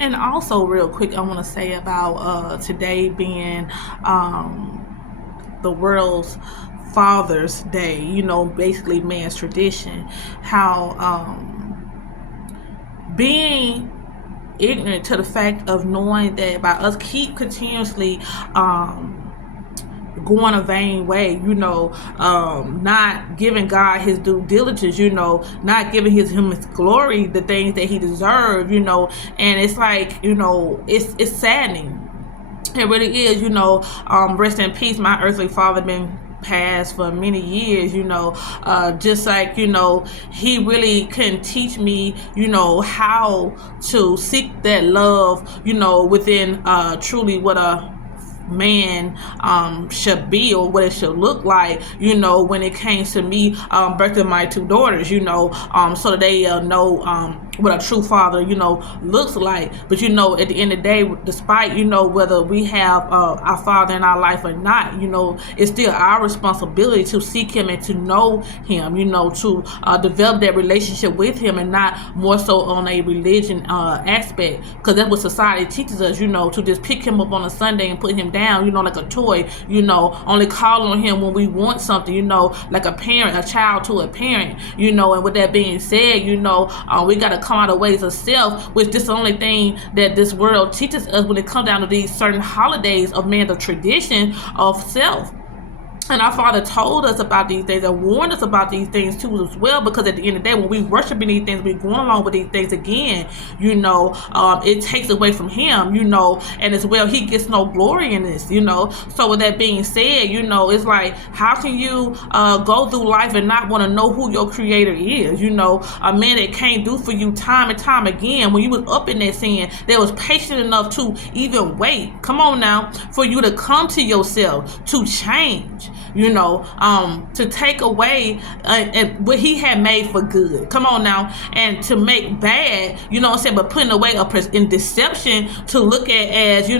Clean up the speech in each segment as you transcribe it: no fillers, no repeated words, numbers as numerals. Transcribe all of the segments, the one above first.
And also, real quick, I want to say about today being the world's Father's Day, basically man's tradition, how being ignorant to the fact of knowing that by us keep continuously going a vain way, not giving God his due diligence, not giving him his glory, the things that he deserves, and it's like, it's saddening. It really is, rest in peace. My earthly father been passed for many years, just like, he really can teach me, how to seek that love, within truly what a man should be, or what it should look like, when it came to me birthing my two daughters, so that they know what a true father, looks like. But at the end of the day, despite whether we have our father in our life or not, it's still our responsibility to seek him and to know him, to develop that relationship with him, and not more so on a religion aspect, because that's what society teaches us, to just pick him up on a Sunday and put him down, like a toy, only call on him when we want something, like a child to a parent, and with that being said, we got to come out of ways of self, which this is the only thing that this world teaches us when it comes down to these certain holidays of man, the tradition of self. And our Father told us about these things and warned us about these things too as well, because at the end of the day, when we worshiping these things, we're going along with these things again, it takes away from him, and as well, he gets no glory in this, So with that being said, it's like, how can you go through life and not want to know who your creator is? A man that can't do for you time and time again, when you was up in that sin, that was patient enough to even wait, come on now, for you to come to yourself, to change, to take away what he had made for good. Come on now. And to make bad, but putting away in deception to look at as,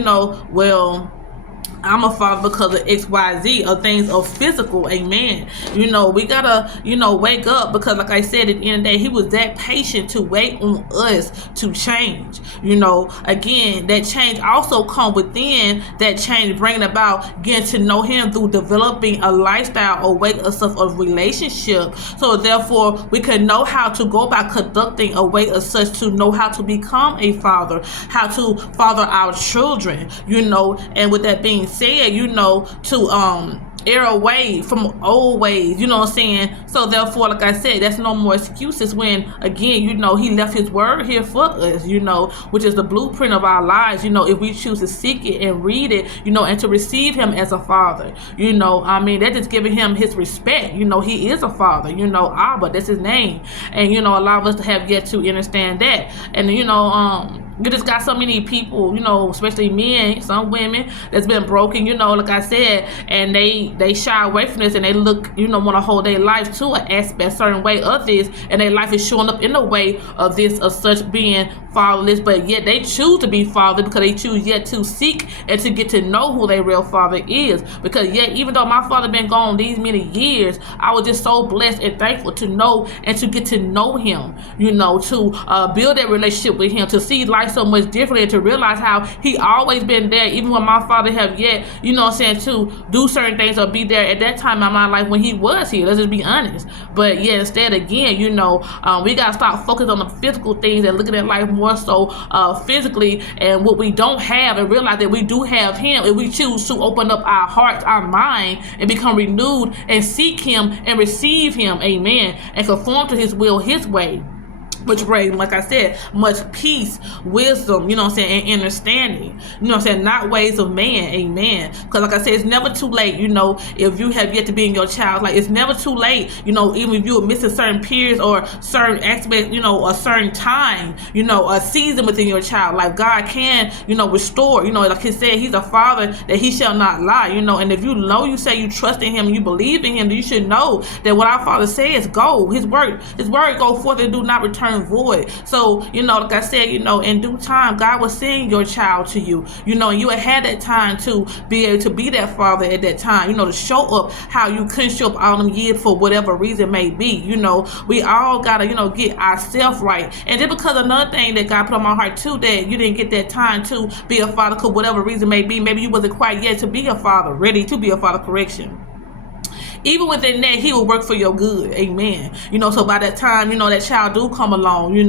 I'm a father because of XYZ, or things of physical, amen. We gotta, wake up, because like I said, at the end of the day, he was that patient to wait on us to change. Again, that change also come within that change, bringing about getting to know him through developing a lifestyle, a way of relationship. So therefore, we can know how to go about conducting a way of such to know how to become a father, how to father our children, and with that being said, to err away from old ways, so therefore, like I said, that's no more excuses when, again, he left his word here for us, which is the blueprint of our lives, if we choose to seek it and read it, and to receive him as a father, that is giving him his respect, he is a father, Abba, that's his name, and allow us to have yet to understand that. And you just got so many people, especially men, some women, that's been broken, like I said, and they shy away from this, and they look, want to hold their life to an aspect, a certain way of this, and their life is showing up in the way of this, of such being fatherless, but yet they choose to be father, because they choose yet to seek and to get to know who their real father is. Because yet, even though my father been gone these many years, I was just so blessed and thankful to know and to get to know him, to build that relationship with him, to see life so much differently, and to realize how he always been there, even when my father have yet, to do certain things or be there at that time in my life when he was here. Let's just be honest. But yeah, instead, again, we gotta stop focusing on the physical things and looking at life more so physically and what we don't have, and realize that we do have him, and we choose to open up our hearts, our mind, and become renewed and seek him and receive him, amen, and conform to his will, his way, which brings, like I said, much peace, wisdom, and understanding, not ways of man, amen. Because like I said, it's never too late, if you have yet to be in your child's life, it's never too late, even if you are missing certain periods or certain aspects, a certain time, a season within your child life. God can, restore, like he said, he's a father that he shall not lie, and if you say you trust in him and you believe in him, then you should know that what our Father says, go. His word go forth and do not return return void. So, like I said, in due time, God will send your child to you, and you had that time to be able to be that father at that time, to show up how you couldn't show up all them years for whatever reason may be. We all gotta, get ourselves right. And then because another thing that God put on my heart too, that you didn't get that time to be a father, because whatever reason may be, maybe you wasn't quite yet to be a father, ready to be a father, correction. Even within that, he will work for your good. Amen. So by that time, that child do come along, and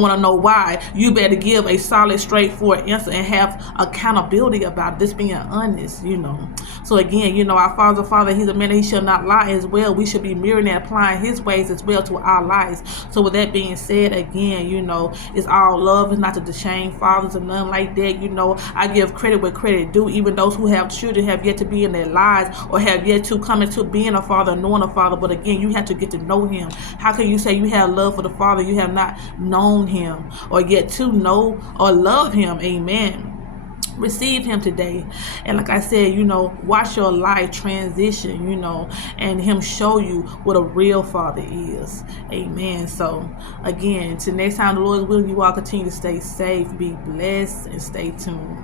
want to know why, you better give a solid, straightforward answer and have accountability about this, being honest, So again, our Father, he's a man, he shall not lie as well. We should be mirroring and applying his ways as well to our lives. So with that being said, again, it's all love. It's not to shame fathers or nothing like that. I give credit where credit due. Even those who have children have yet to be in their lives or have yet to come into being a father, knowing a father. But again, you have to get to know him. How can you say you have love for the Father? You have not known him or yet to know or love him. Amen. Receive him today. And like I said, watch your life transition, and him show you what a real father is. Amen. So again, till next time, the Lord's willing, you all continue to stay safe, be blessed, and stay tuned.